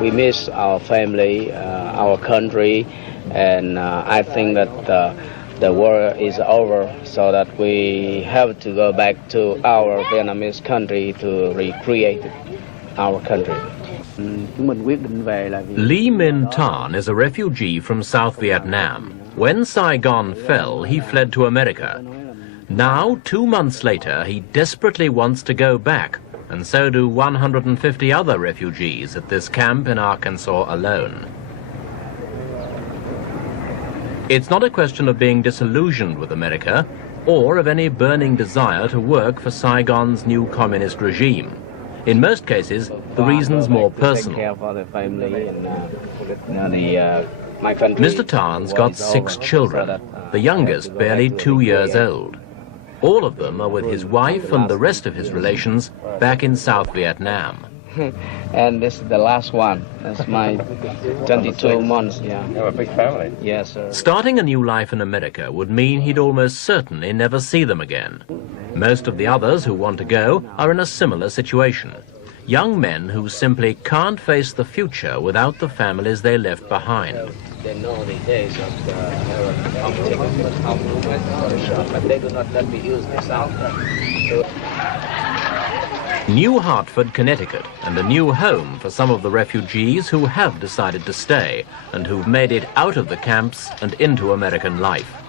we miss our family, our country, and I think that the war is over, so that we have to go back to our Vietnamese country to recreate our country. Lee Min Thanh is a refugee from South Vietnam. When Saigon fell, he fled to America. Now, 2 months later, he desperately wants to go back, and so do 150 other refugees at this camp in Arkansas alone. It's not a question of being disillusioned with America or of any burning desire to work for Saigon's new communist regime. In most cases, the reason's more personal. Mr. Tan's got 6 children, the youngest barely 2 years old. All of them are with his wife and the rest of his relations back in South Vietnam. And this is the last one. That's my 22 months, yeah. You have a big family. Yes, sir. Starting a new life in America would mean he'd almost certainly never see them again. Most of the others who want to go are in a similar situation. Young men who simply can't face the future without the families they left behind. They know the days of but they do not let me use this out. New Hartford, Connecticut, and a new home for some of the refugees who have decided to stay and who've made it out of the camps and into American life.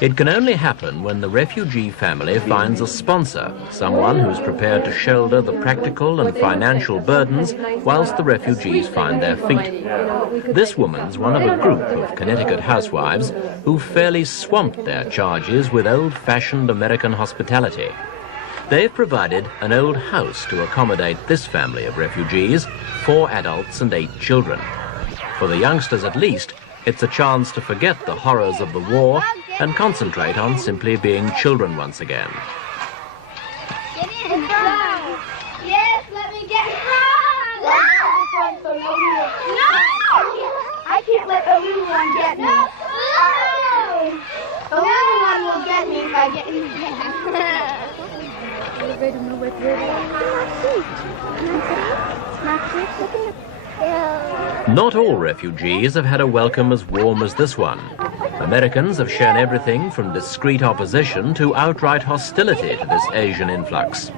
It can only happen when the refugee family finds a sponsor, someone who's prepared to shoulder the practical and financial burdens whilst the refugees find their feet. This woman's one of a group of Connecticut housewives who fairly swamped their charges with old-fashioned American hospitality. They've provided an old house to accommodate this family of refugees, 4 adults and 8 children. For the youngsters at least, it's a chance to forget the horrors of the war and concentrate on simply being children once again. Get in. Yes, let me get in. No! I can't let the little one get me. No! The little one will get me if I get in. Not all refugees have had a welcome as warm as this one. Americans have shown everything from discreet opposition to outright hostility to this Asian influx.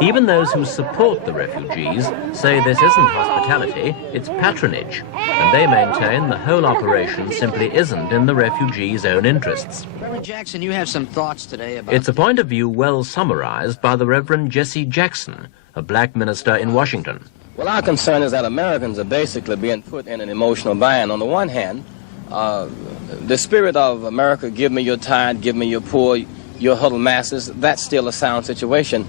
Even those who support the refugees say this isn't hospitality, it's patronage, and they maintain the whole operation simply isn't in the refugees' own interests. Reverend Jackson, you have some thoughts today about... It's a point of view well summarized by the Reverend Jesse Jackson, a black minister in Washington. Well, our concern is that Americans are basically being put in an emotional bind. On the one hand, the spirit of America, give me your tired, give me your poor, your huddled masses, that's still a sound situation.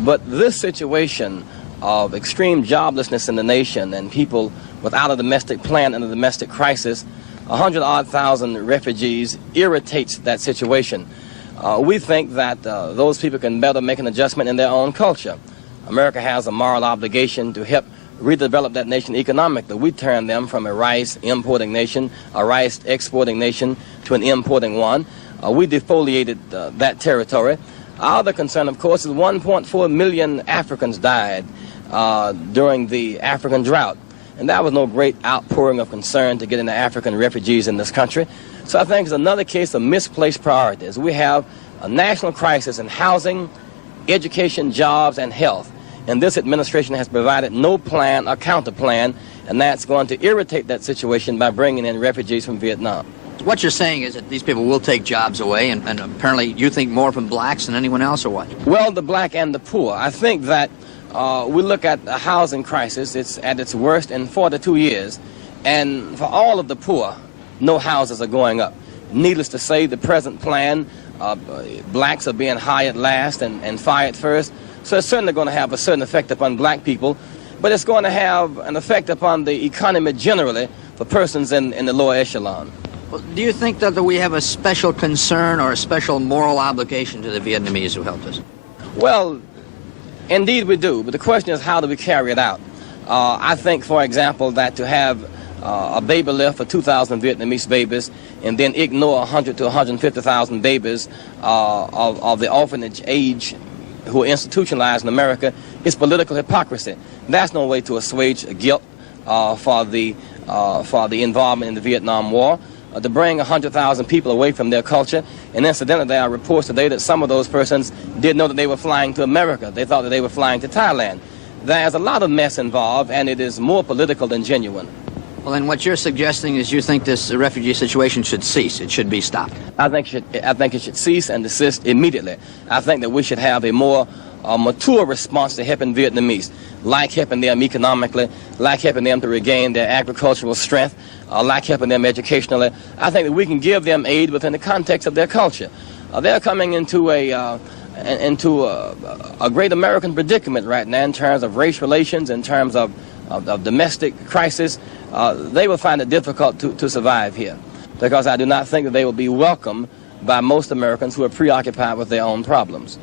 But this situation of extreme joblessness in the nation and people without a domestic plan and a domestic crisis, 100,000 refugees irritates that situation. We think that those people can better make an adjustment in their own culture. America has a moral obligation to help redevelop that nation economically. We turned them from a rice importing nation, a rice exporting nation, to an importing one. We defoliated that territory. Our other concern, of course, is 1.4 million Africans died during the African drought. And that was no great outpouring of concern to get into African refugees in this country. So I think it's another case of misplaced priorities. We have a national crisis in housing, education, jobs, and health. And this administration has provided no plan or counter plan, and that's going to irritate that situation by bringing in refugees from Vietnam. What you're saying is that these people will take jobs away, and apparently you think more from blacks than anyone else, or what? Well, the black and the poor. I think that we look at the housing crisis, it's at its worst in 42 years, and for all of the poor, no houses are going up. Needless to say, the present plan, blacks are being hired last and fired first, so it's certainly going to have a certain effect upon black people, but it's going to have an effect upon the economy generally for persons in the lower echelon. Well, do you think that we have a special concern or a special moral obligation to the Vietnamese who helped us? Well, indeed we do, but the question is how do we carry it out? I think, for example, that to have a baby lift for 2,000 Vietnamese babies and then ignore 100 to 150,000 babies of the orphanage age who are institutionalized in America is political hypocrisy. That's no way to assuage guilt for the involvement in the Vietnam War, to bring 100,000 people away from their culture. And incidentally, there are reports today that some of those persons didn't know that they were flying to America. They thought that they were flying to Thailand. There's a lot of mess involved, and it is more political than genuine. Well, then what you're suggesting is you think this refugee situation should cease. It should be stopped. I think it should cease and desist immediately. I think that we should have a more mature response to helping Vietnamese, like helping them economically, like helping them to regain their agricultural strength, like helping them educationally. I think that we can give them aid within the context of their culture. They're coming into a great American predicament right now in terms of race relations, in terms of domestic crisis. They will find it difficult to survive here, because I do not think that they will be welcomed by most Americans who are preoccupied with their own problems.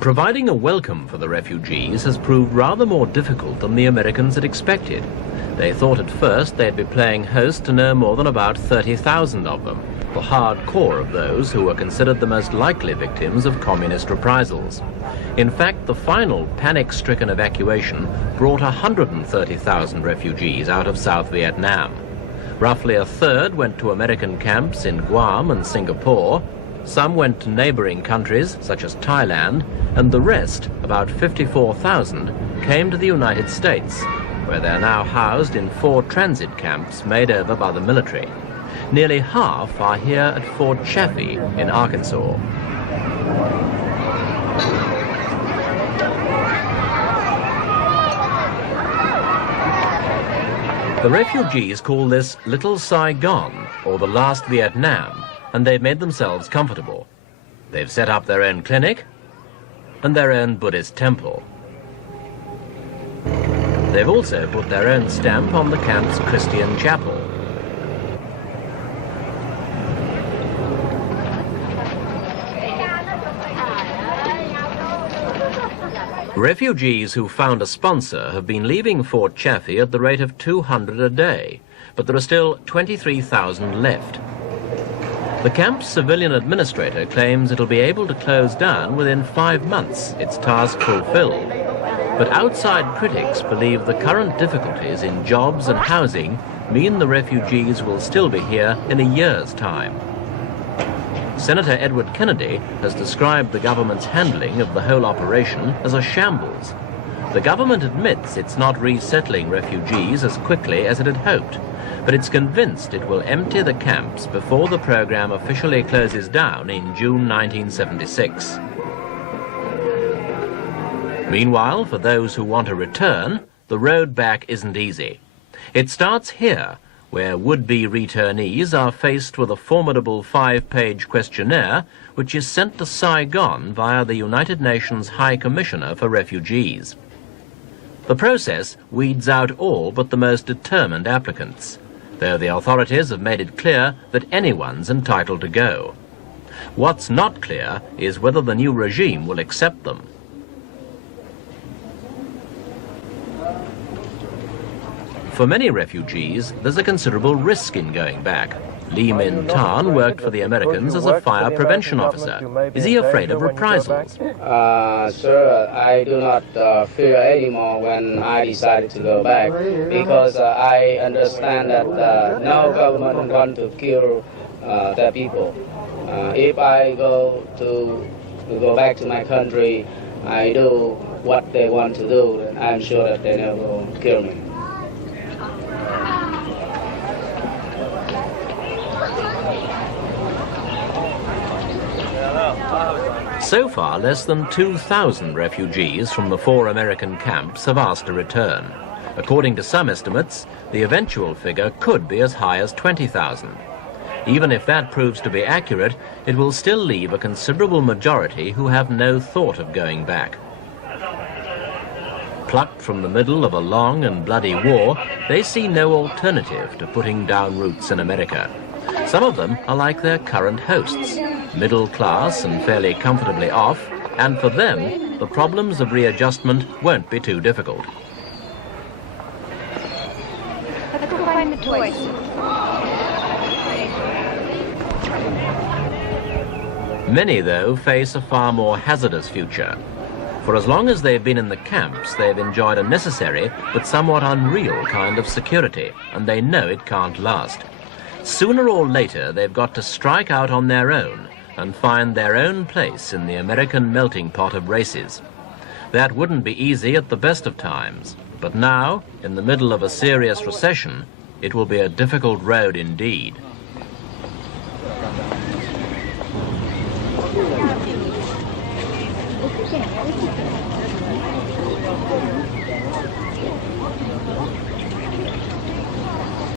Providing a welcome for the refugees has proved rather more difficult than the Americans had expected. They thought at first they'd be playing host to no more than about 30,000 of them, the hard core of those who were considered the most likely victims of communist reprisals. In fact, the final panic-stricken evacuation brought 130,000 refugees out of South Vietnam. Roughly a third went to American camps in Guam and Singapore. Some went to neighboring countries, such as Thailand, and the rest, about 54,000, came to the United States, where they're now housed in 4 transit camps made over by the military. Nearly half are here at Fort Chafee in Arkansas. The refugees call this Little Saigon, or the last Vietnam, and they've made themselves comfortable. They've set up their own clinic and their own Buddhist temple. They've also put their own stamp on the camp's Christian chapel. Refugees who found a sponsor have been leaving Fort Chafee at the rate of 200 a day, but there are still 23,000 left. The camp's civilian administrator claims it'll be able to close down within 5 months, its task fulfilled. But outside critics believe the current difficulties in jobs and housing mean the refugees will still be here in a year's time. Senator Edward Kennedy has described the government's handling of the whole operation as a shambles. The government admits it's not resettling refugees as quickly as it had hoped, but it's convinced it will empty the camps before the program officially closes down in June 1976. Meanwhile, for those who want to return, the road back isn't easy. It starts here, where would-be returnees are faced with a formidable 5-page questionnaire which is sent to Saigon via the United Nations High Commissioner for Refugees. The process weeds out all but the most determined applicants, though the authorities have made it clear that anyone's entitled to go. What's not clear is whether the new regime will accept them. For many refugees, there's a considerable risk in going back. Lee Min Thanh worked for the Americans as a fire prevention officer. Is he afraid of reprisals? Sir, I do not fear anymore when I decided to go back, because I understand that no government wants to kill their people. If I go back to my country, I do what they want to do, and I'm sure that they never will kill me. So far, less than 2,000 refugees from the 4 American camps have asked to return. According to some estimates, the eventual figure could be as high as 20,000. Even if that proves to be accurate, it will still leave a considerable majority who have no thought of going back. Plucked from the middle of a long and bloody war, they see no alternative to putting down roots in America. Some of them are like their current hosts, middle class and fairly comfortably off, and for them, the problems of readjustment won't be too difficult. Let's go find the toys. Many, though, face a far more hazardous future. For as long as they've been in the camps, they've enjoyed a necessary but somewhat unreal kind of security, and they know it can't last. Sooner or later, they've got to strike out on their own and find their own place in the American melting pot of races. That wouldn't be easy at the best of times, but now, in the middle of a serious recession, it will be a difficult road indeed.